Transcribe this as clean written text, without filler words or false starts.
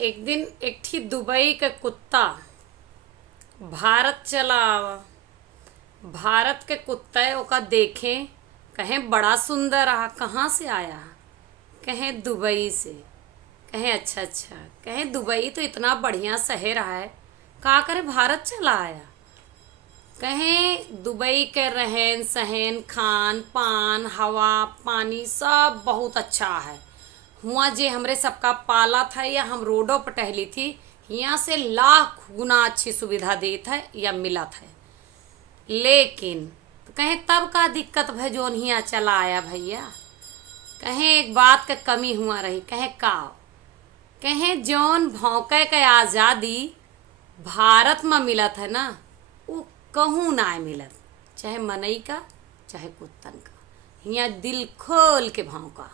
एक दिन एकठी दुबई के कुत्ता भारत चला आवा। भारत के कुत्ते ओका देखे, कहें बड़ा सुंदर रहा, कहाँ से आया? कहें दुबई से। कहें अच्छा अच्छा। कहें दुबई तो इतना बढ़िया शहर है, का करे भारत चला आया? कहें दुबई के रहन सहन, खान पान, हवा पानी सब बहुत अच्छा है। हुआ जे हमरे सबका पाला था या हम रोडों पर टहली थी, यहाँ से लाख गुना अच्छी सुविधा देत है या मिलत है। लेकिन तो कहें तब का दिक्कत है जोन हियाँ चला आया भैया? कहें एक बात का कमी हुआ रही। कहें का? कहें जौन भौंके के आज़ादी भारत में मिलत है ना, वो कहूँ ना मिलत। चाहे मनई का चाहे कुत्तन का, हियाँ दिल खोल के भौंका।